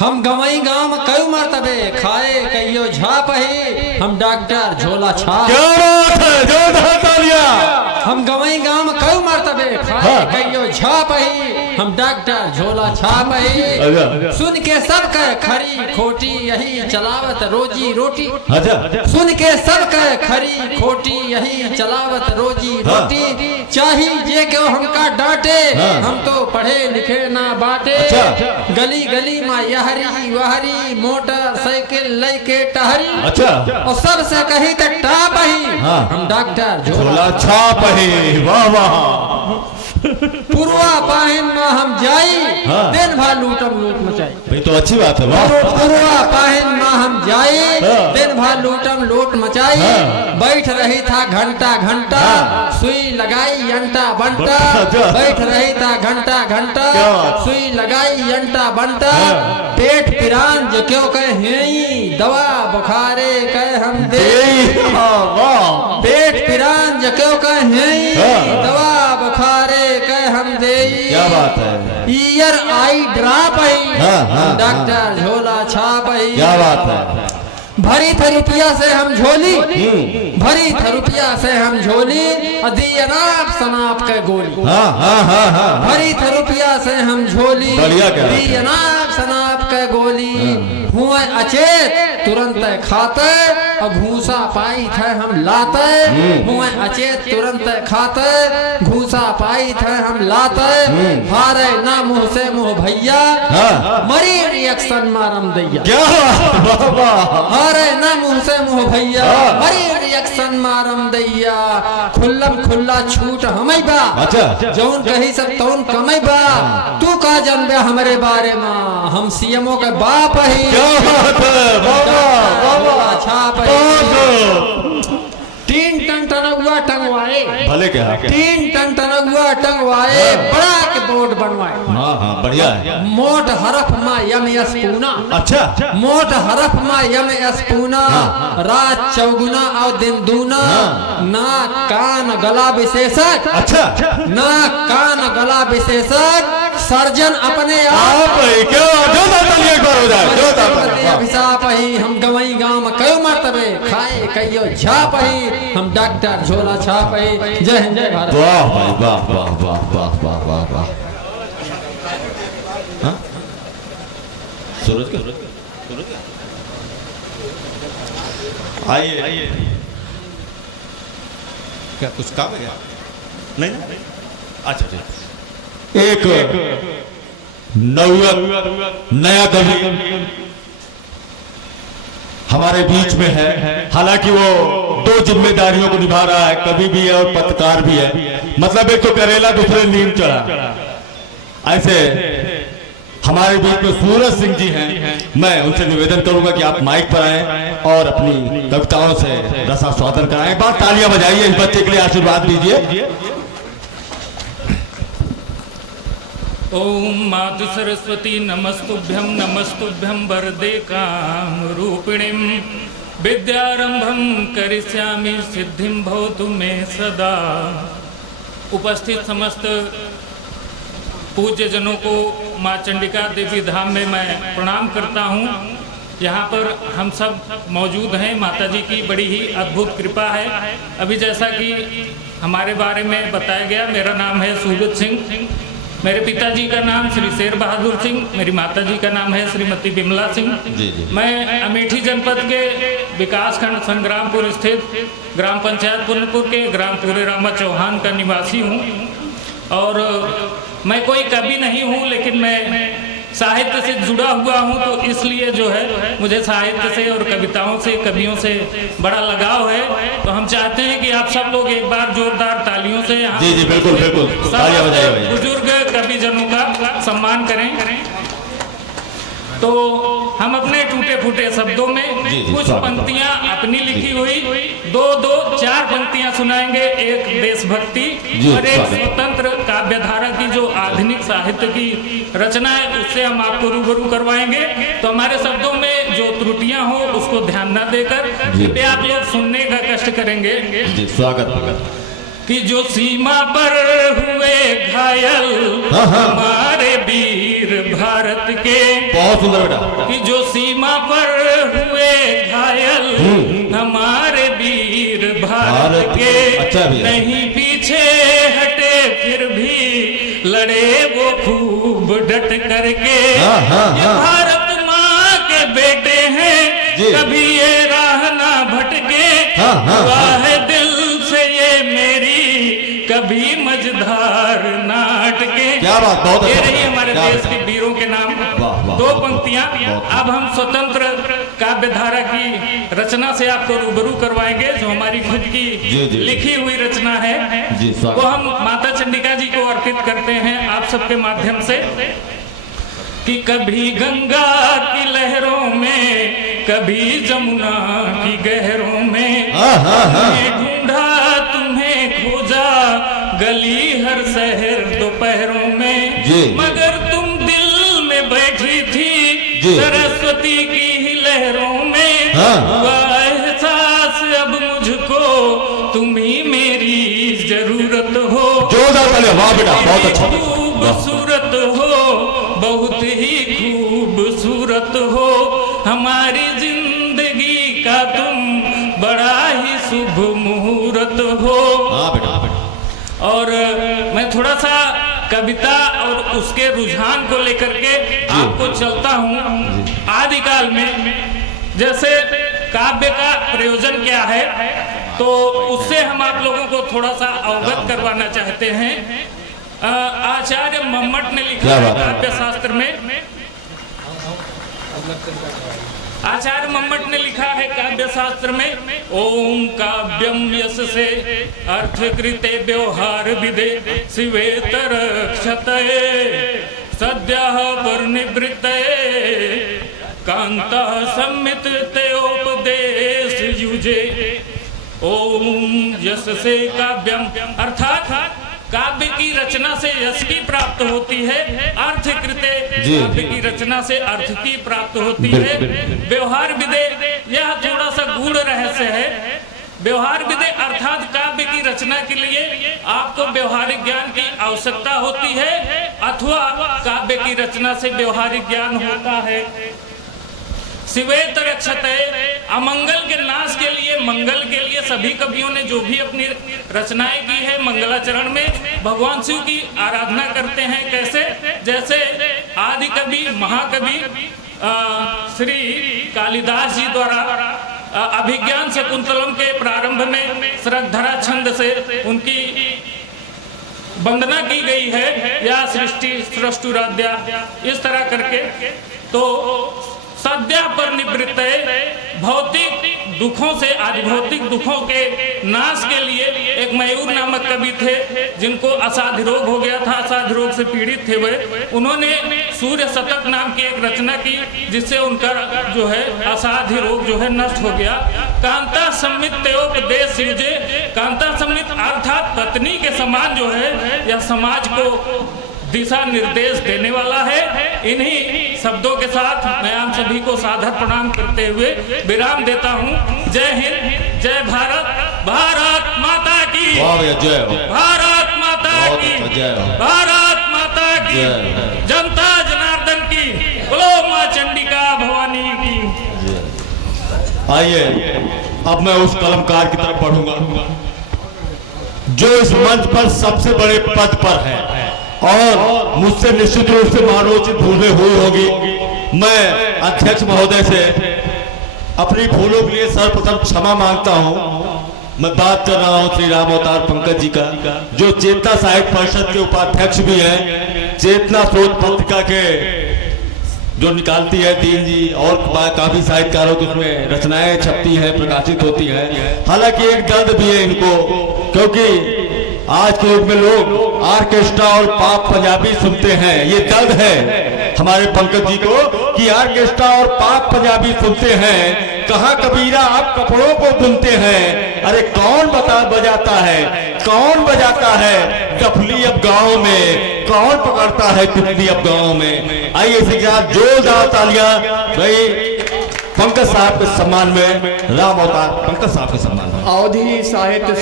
हम गवई गांव कई मरतबे खाए कईयो झाप ही हम डॉक्टर झोला छाप। क्या बात है, जोरदार तालियां। हम गवई गांव कई मरतबे खाए कईयो झाप ही हम डॉक्टर झोला छाप ही। सुन के सब कह खरी खोटी यही चलावत रोजी रोटी। सुन के सब कह खरी खोटी यही चलावत रोजी रोटी। चाही जे क्यों हमका डांटे हम तो पढ़े लिखे ना बाटे। गली गली में यहरी वहरी मोटरसाइकिल लेके टहरी। और सबसे कही तक टाप ही हम डॉक्टर झोला छाप ही। वाह वाह। पुरवा पाहिन में हम जाई दिन भर लूटम लूट मचाई। भाई तो अच्छी बात है। वाह। पुरवा पाहिन में हम जाई दिन भर लूटम लूट मचाई। बैठ रही था घंटा घंटा सुई लगाई अंटा बंटा। बैठ रही था घंटा घंटा सुई लगाई अंटा बंटा। पेट पिरान जो क्यों कहे दवा बुखारे कह हम दे। पेट पिरान जो क्यों कहे दवा बुखारे कह हम दे। क्या बात है। ईयर आई ड्रॉप है डॉक्टर झोला छाप है। क्या बात है। भरी थ रुपया से हम झोली भरी थ रुपया से हम झोली दियनाप सनाप के गोली। भरी थ रुपया से हम झोली दियनाप सनाप के गोली। हुए अचेत तुरंत खाते और घूसा पाई थे हम लाते। हुए अचेत तुरंत खाते घूसा पाई थे हम लाते। हारे ना मुंह से मुंह भैया मरी रिएक्शन मारम दैया। हारे ना मुंह से मुंह भैया मरी रिएक्शन मारम दैया। खुल्लम खुल्ला छूट हमें बा जौन कही सब तौन कमई बा। तू का जानबे हमारे बारे में हम सीएमओ के बाप ही। छाप तीन टन टनगुआ टंगवाए भले क्या 3 टन टनगुआ टंगवाए बड़ा के बोर्ड बनवाए। बढ़िया है। मोट हरफ मा यम यस पूना। अच्छा। मोट हरफ मा यम यस पूना। रात चौगुना और दिन दूना। ना कान गला विशेषक। अच्छा। ना कान गला विशेषक सर्जन अपने आप अभिशाप ही हम गवई गांव में कई मरतबे खाए कईयो झाप ही हम डॉक्टर झोला छाप ही। जय हिंद जय भारत। वाह भाई वाह वाह वाह वाह वाह वाह वाह। सूरज आइए क्या कुछ काम है? नहीं ना? अच्छा अच्छा। एक नया कवि हमारे बीच में है। हालांकि वो 2 जिम्मेदारियों को निभा रहा है, कवि भी है और पत्रकार भी है। मतलब एक तो करेला दूसरे नीम चढ़ा। ऐसे हमारे बीच में सूरज सिंह जी हैं। मैं उनसे निवेदन करूंगा कि आप माइक पर आएं और अपनी कविताओं से रसास्वादन कराएं। बात तालियां बजाइए, इस बच्चे के लिए आशीर्वाद दीजिए। ओम मातु सरस्वती नमस्तुभ्यं वरदे काम रूपिणीम। विद्यारंभम करिष्यामि सिद्धिं भवतु मे सदा। उपस्थित समस्त पूज्य जनों को माँ चंडिका देवी धाम में मैं प्रणाम करता हूँ। यहाँ पर हम सब मौजूद हैं। माता जी की बड़ी ही अद्भुत कृपा है। अभी जैसा कि हमारे बारे में बताया गया, मेरा नाम है सूरज सिंह। मेरे पिताजी का नाम श्री शेर बहादुर सिंह, मेरी माताजी का नाम है श्रीमती बिमला सिंह। मैं अमेठी जनपद के विकासखंड संग्रामपुर स्थित ग्राम पंचायत पुरनपुर के ग्राम पूरे रामा चौहान का निवासी हूँ। और मैं कोई कवि नहीं हूँ, लेकिन मैं साहित्य से जुड़ा हुआ हूँ। तो इसलिए जो है मुझे साहित्य से और कविताओं से कवियों से बड़ा लगाव है। तो हम चाहते हैं कि आप सब लोग एक बार जोरदार तालियों से जी जी बिल्कुल बिल्कुल बुजुर्ग कवि जनों का सम्मान करें। तो हम अपने टूटे फूटे शब्दों में कुछ पंक्तियां अपनी लिखी हुई 4 पंक्तियां सुनाएंगे। एक देशभक्ति और एक स्वतंत्र काव्यधारा की जो आधुनिक साहित्य की रचना है उससे हम आपको रूबरू करवाएंगे। तो हमारे शब्दों में जो त्रुटियां हो उसको ध्यान न देकर कृपया आप लोग सुनने का कष्ट करेंगे। स्वागत। कि जो सीमा पर हुए घायल हमारे वीर वीर भारत के, बहुत सुंदर बेटा। कि जो सीमा पर हुए घायल हमारे वीर भारत के, अच्छा भी है। नहीं पीछे हटे फिर भी लड़े वो खूब डट करके। ये भारत माँ के बेटे हैं, कभी ये राह ना भटके। हुआ है दिल से ये मेरी कभी मझधार नाटके। क्या बात, बहुत ये अच्छा। रही हमारे क्या देश बात। के वीरों के नाम वाह, वाह, दो वाह, पंक्तियां। अब हम स्वतंत्र काव्यधारा की रचना से आपको रूबरू करवाएंगे, जो हमारी खुद की जी। लिखी हुई रचना है। जी, स्वागत। वो हम माता चंडिका जी को अर्पित करते हैं आप सबके माध्यम से। कि कभी गंगा की लहरों में, कभी जमुना की गहरों में, हमने ढूंढा तुम्हें खोजा गली हर शहर दोपहरों में, मगर तुम दिल में बैठी थी सरस्वती की ही लहरों में। हुआ एहसास अब मुझको तुम ही मेरी जरूरत हो। वाह बेटा, बहुत अच्छा। खूबसूरत हो, बहुत ही खूबसूरत हो, हमारी जिंदगी का तुम बड़ा ही शुभ मुहूर्त हो। और मैं थोड़ा सा कविता और उसके रुझान को लेकर के आपको चलता हूँ। आदिकाल में जैसे काव्य का प्रयोजन क्या है, तो उससे हम आप लोगों को थोड़ा सा अवगत करवाना चाहते हैं। आचार्य मम्मट ने लिखा है काव्य शास्त्र में, आचार्य मम्मट ने लिखा है काव्य शास्त्र में, ओम काव्यम यस से अर्थ कृते व्यवहार विदे शिवेतर क्षतये सद्यः परिनिवृत्तये कांता सम्मित तेओपदेश युजे। ओम यश से काव्यम, अर्थात काव्य की रचना से यश की प्राप्त होती है, अर्थ कृते काव्य की रचना से अर्थ की प्राप्त होती है। व्यवहार विदे, यह थोड़ा सा गूढ़ रहस्य है। व्यवहार विदे अर्थात काव्य की रचना के लिए आपको व्यवहारिक ज्ञान की आवश्यकता होती है, अथवा काव्य की रचना से व्यवहारिक ज्ञान होता है। शिवेत रक्षते, अमंगल के नाश के लिए, मंगल के लिए सभी कवियों ने जो भी अपनी रचनाएं की है, मंगलाचरण में भगवान शिव की आराधना करते हैं। कैसे? जैसे आदि कवि महाकवि श्री कालिदास जी द्वारा अभिज्ञान शकुंतलम के प्रारंभ में श्रद्धरा छंद से उनकी वंदना की गई है, या सृष्टि सृष्टुराद्या, इस तरह करके। तो सद्या पर निवृत्त, भौतिक दुखों से, आधिभौतिक दुखों के नाश के लिए एक मयूर नामक कवि थे, जिनको असाध्य रोग हो गया था, असाध्य रोग से पीड़ित थे वे। उन्होंने सूर्य शतक नाम की एक रचना की, जिससे उनका जो है असाध्य रोग जो है नष्ट हो गया। कांता सम्मित तेओपदेश युजे, कांता सम्मित अर्थात पत्नी के समान जो है यह समाज को दिशा निर्देश देने वाला है। इन्हीं शब्दों के साथ मैं आप सभी को सादर प्रणाम करते हुए विराम देता हूँ। जय हिंद, जय भारत, भारत माता की, भारत माता की, भारत माता की, जनता जनार्दन की, बोलो माँ चंडिका भवानी की। आइए अब मैं उस कलमकार की तरफ बढ़ूंगा जो इस मंच पर सबसे बड़े पद पर है और मुझसे निश्चित रूप से मानोचित भूलें हुई होगी। मैं अध्यक्ष महोदय से अपनी भूलों के लिए सर्वप्रथम क्षमा मांगता हूं। मैं बात कर रहा हूं श्री राम अवतार पंकज जी का, जो चेतना साहित्य परिषद के उपाध्यक्ष भी हैं, चेतना शोध पत्रिका के जो निकालती है दीन जी, और काफी साहित्यकारों की उसमें रचनाएं छपती हैं, प्रकाशित होती हैं। हालांकि एक दर्द भी है इनको, क्योंकि आज के युग में लोग ऑर्केस्ट्रा और पॉप पंजाबी सुनते हैं। ये दर्द है हमारे पंकज जी को कि ऑर्केस्ट्रा और पॉप पंजाबी सुनते हैं। कहाँ कबीरा आप कपड़ों को बुनते हैं, अरे कौन बजाता है, कौन बजाता है डफली अब गाँव में, कौन पकड़ता है तितली अब गाँव में। आइए इसी के साथ जोरदार तालियां भाई पंकज साहब के सम्मान में, राम अवतार पंकज साहब के सम्मान में। अवधि साहित्य